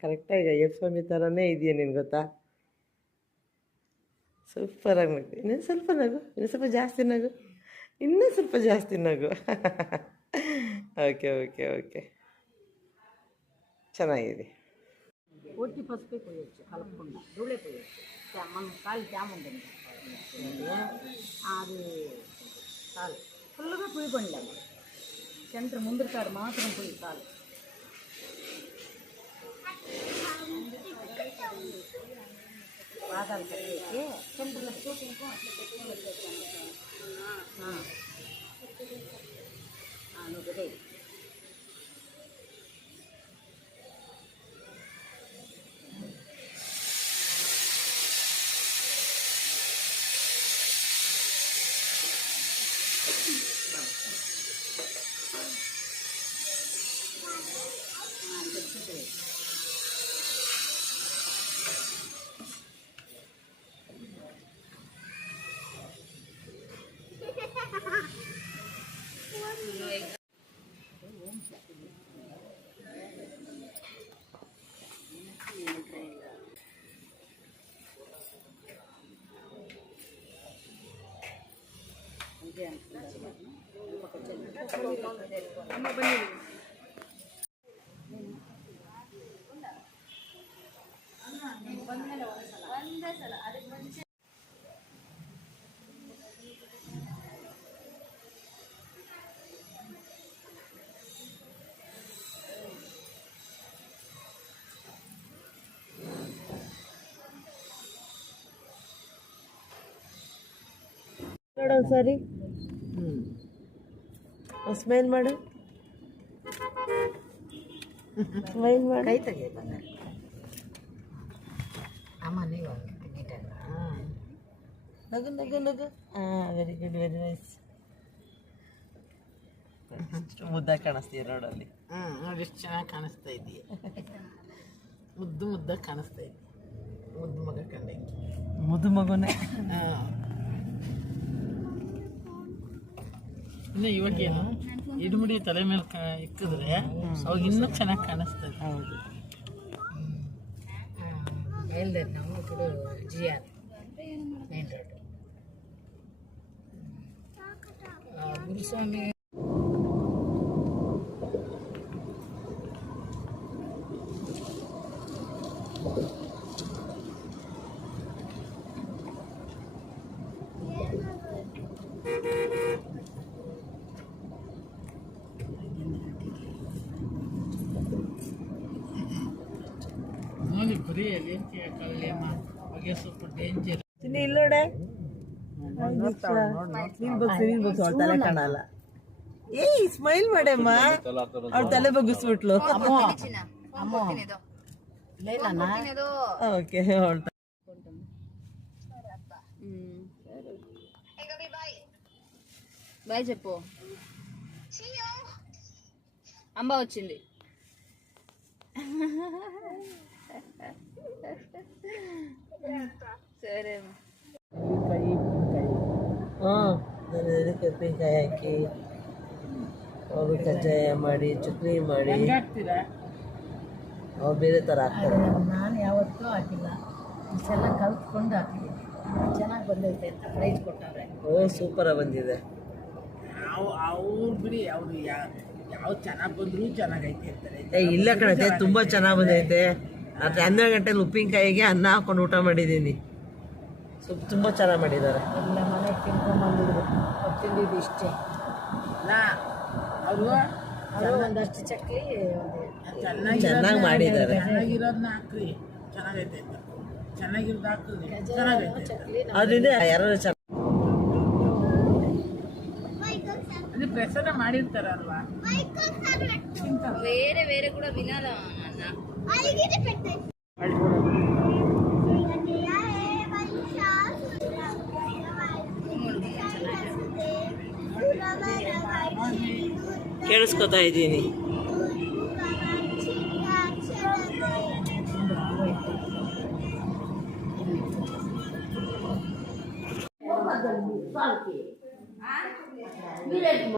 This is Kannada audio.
ಕರೆಕ್ಟಾಗಿ ಅಯ್ಯಪ್ಪ ಸ್ವಾಮಿ ಥರನೇ ಇದೆಯಾ ನಿನ್ಗೆ ಗೊತ್ತಾ? ಸೂಪರಾಗಿ ನಗು. ಇನ್ನೊಂದು ಸ್ವಲ್ಪ ನಗು, ಇನ್ನೂ ಸ್ವಲ್ಪ ಜಾಸ್ತಿ ನಗು, ಇನ್ನೂ ಸ್ವಲ್ಪ ಜಾಸ್ತಿ ನಗು. ಓಕೆ ఓకే ఓకే ಚೆನ್ನಾಗಿದೆ. ఒట్టి పసుపే పోయొచ్చు కలపకుండా, ధూళే పోయొచ్చు. మనం కాలు తేమ ఉంటుంది అది చాలు. ఫుల్గా పుయ్యకండి, అమ్మ సెంటర్ ముందు కాడు మాత్రం పుయ్యి చాలు. పాదాలు కట్టేసి సెంటర్లో చూపించుకో. నువ్వు కదే ನೋಡು ಸರಿ. ಸ್ಮೈಲ್ ಮಾಡು, ಸ್ಮೈಲ್ ಮಾಡು. ಕೈ ತೆಗಿ ಅಮ್ಮ, ನೀವು ನಗು ನಗು ನಗು. Very good, very nice. ಮುದ್ದಾಗಿ ಕಾಣಿಸ್ತೀಯ ರೋಡಲ್ಲಿ. ನೋಡಿ ಎಷ್ಟು ಚೆನ್ನಾಗಿ ಕಾಣಿಸ್ತಾ ಇದೆಯಾ. ಮುದ್ದು ಮುದ್ದಾಗಿ ಕಾಣಿಸ್ತಾ ಇದೆಯಾ. ಮುದ್ದು ಮಗ ಕಂಡಂಗೆ. ಮುದ್ದು ಮಗುನೇ. ಇನ್ನು ಇವಾಗೇನು ಇಡುಮುಡಿ ತಲೆ ಮೇಲೆ ಇಕ್ಕಿದ್ರೆ ಅವಾಗ ಇನ್ನೂ ಚೆನ್ನಾಗಿ ಕಾಣಿಸ್ತದೆ. ಹೌದು. ಬಯಲ್ದೇರಿ ನಾವು ಕೂಡ GR ಮೇನ್ ರೋಡ್ ಗುರುಸ್ವಾಮಿ. ನೋಡಿ ಬರೀ ಅದೇಂತಿ ಕಳ್ಳೆಮ್ಮ ಹೊಗೆ ಸ್ವಲ್ಪ ಡೇಂಜರ್. ಇಲ್ಲೋಡೆ ನೀನ್ ತಲೆ ಕಾಣಲ್ಲ. ಏಯ್ ಸ್ಮೈಲ್ ಮಾಡಮ್ಮ. ಅವ್ಳ ತಲೆ ಬಗ್ಗಿಸ್ಬಿಟ್ಲು. ಓಕೆ బాయ్ చెప్పు. అంబ వచ్చింది. సరే ಉಪ್ಪಿನಕಾಯಿ ಹಾಕಿ ಅವರು ಕಜ್ಜಾಯ ಮಾಡಿ ಚಕ್ಲಿ ಮಾಡಿ ಅವ್ರು ಬೇರೆ ಥರ ಹಾಕ್ತಾರೆ. ನಾನು ಯಾವತ್ತೂ ಹಾಕಿಲ್ಲ, ಇಷ್ಟೆಲ್ಲ ಕಲ್ತ್ಕೊಂಡು ಹಾಕಿದ್ದೀನಿ. ಚೆನ್ನಾಗಿ ಬಂದೈತೆ ಅಂತ ಪ್ರೈಸ್ ಕೊಟ್ಟವ್ರೆ. ಓ ಸೂಪರಾಗಿ ಬಂದಿದೆ. ಅವ್ರು ಬಿಡಿ, ಅವರು ಯಾವ ಚೆನ್ನಾಗಿ ಬಂದರೂ ಚೆನ್ನಾಗೈತೆ ಅಂತಾರೆ. ಇಲ್ಲ ಕಣತೆ, ತುಂಬ ಚೆನ್ನಾಗಿ ಬಂದೈತೆ. ಆದರೆ 12 ಗಂಟೆಲಿ ಉಪ್ಪಿನಕಾಯಿಗೆ ಅನ್ನ ಹಾಕೊಂಡು ಊಟ ಮಾಡಿದ್ದೀನಿ. ತುಂಬ ಚೆನ್ನಾಗಿ ಮಾಡಿದ್ದಾರೆ. ಎಲ್ಲ ಮನೆಗೆ ತಿನ್ಕೊಂಬಂದಿದ್ರು, ತಿಂದಿದ್ದು ಇಷ್ಟೇ. ಅವರು ಒಂದಷ್ಟು ಚಕ್ಲಿ ಚೆನ್ನಾಗಿ ಮಾಡಿದ್ದಾರೆ. ಚೆನ್ನಾಗಿರೋದನ್ನ ಹಾಕ್ರಿ, ಚೆನ್ನಾಗೈತೆ. ಚೆನ್ನಾಗಿರೋದು ಹಾಕಿದ್ರಿ ಚೆನ್ನಾಗೈತೆ. ಅದರಿಂದ ಯಾರು ಚೆನ್ನಾಗಿ అది ప్రసన్న ಮಾಡಿರ್ತಾರಲ್ವಾ. వేరే వేరే కూడా వినాలా అన్న. ಕೇಳಿಸ್ಕೊತಾ ಇದ್ದೀನಿ.